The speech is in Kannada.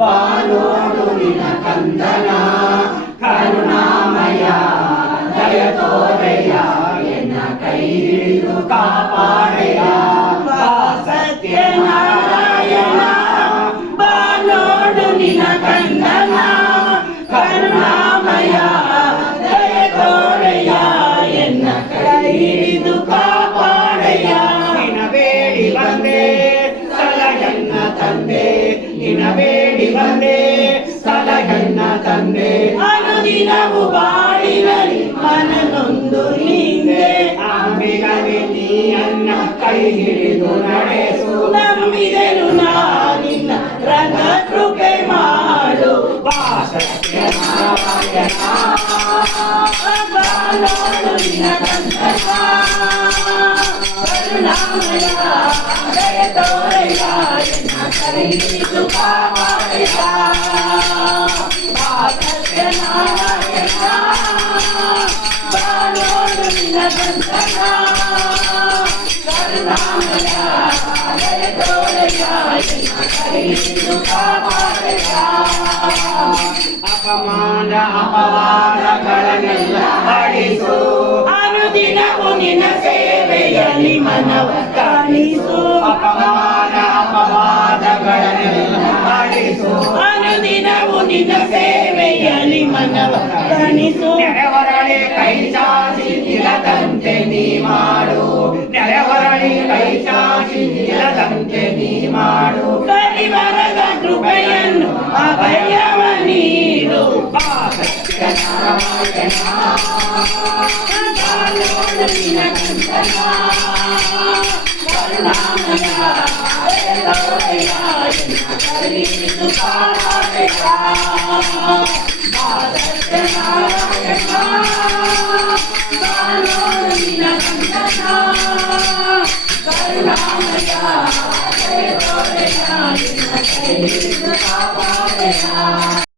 ಬಾನೋಡು ನಿನ ಕಂದನ ಕರುಣಾಮಯ ದಯ ತೋರೆಯ ಎನ್ನ ಕೈ ಹಿಡಿದು ಕಾಪಾಡೆಯ ಸತ್ಯನಾರಾಯಣ ಬಾನೋಡು ನಿನ ಕಂದನ ಕರುಣಾಮಯ ದಯ ತೋರೆಯ ಎನ್ನ ಕೈ ಹಿಡಿದು ಕಾಪಾಡೆಯ ನಿನ ಬೇಡಿ ಬಂದೆ ಸಲಹೆನ್ನ ತಂದೆ ನಿನ ಬೇಡಿ ಬಂದೆ ಸಲಹೆನ್ನ ತಂದೆ ಅನುದಿನವು ಬಾಳಿನಲ್ಲಿ ಮನನೊಂದು ನಿಂದೆ ಅಂಬಿಗನೆ ನೀ ಅನ್ನ ಕೈ ಹಿಡಿದು ನಡೆಸು ನಂಬಿದೆನು ನಾನಿನ್ನ ರಥ ಕೃಪೆ ಮಾಡು ಸತ್ಯನಾರಾಯಣ ಬಾನೋಡು ನಿನ ಕಂದನ ಕರುಣಾಮಯ ದಯ ತೋರೆಯ ಎನ್ನ ಕೈ ಹಿಡಿದು ಕಾಪಾಡೆಯ ಸತ್ಯನಾರಾಯಣ ಬಾನೋಡು ನಿನ ಕಂದನ ಕರುಣಾಮಯ ದಯ ತೋರೆಯ ಎನ್ನ ಕೈ ಹಿಡಿದು ಕಾಪಾಡೆಯ ಅಪಮಾನ ಅಪವಾದಗಳನ್ನೆಲ್ಲ ಅಳಿಸು ಅನುದಿನವು ನಿನ್ನ ಸೇವೆಯಲ್ಲಿ ಮನವ ಕಾಣಿಸು ಅಪಮಾನ ಅಪವಾದಗಳನ್ನೆಲ್ಲ ಅಳಿಸು ಅನುದಿನವು ನಿನ್ನ ಸೇವೆಯಲ್ಲಿ ಮನವ ಕಾಣಿಸು ನೆರೆಹೊರಳಿ ಕೈ ಚಾಚಿ ನಿಲ್ಲದಂತೆ ನೀ ಮಾಡು ನೆರೆಹೊರಳಿ ಕೈ ಚಾಚಿ ನಿಲ್ಲದಂತೆ ನೀ ಮಾಡು ಕರಿವರದ ಕೃಪೆಯನ್ನು ಅಭಯವ ನೀಡು ಸತ್ಯನಾರಾಯಣ ಬಾನೋಡು ನಿನ ಕಂದನ ಕರುಣಾಮಯ ದಯ ತೋರೆಯ ಎನ್ನ ಕೈ ಹಿಡಿದು ಕಾಪಾಡೆಯ ಸತ್ಯನಾರಾಯಣ ಬಾನೋಡು ನಿನ ಕಂದನ ಕರುಣಾಮಯ ದಯ ತೋರೆಯ ಎನ್ನ ಕೈ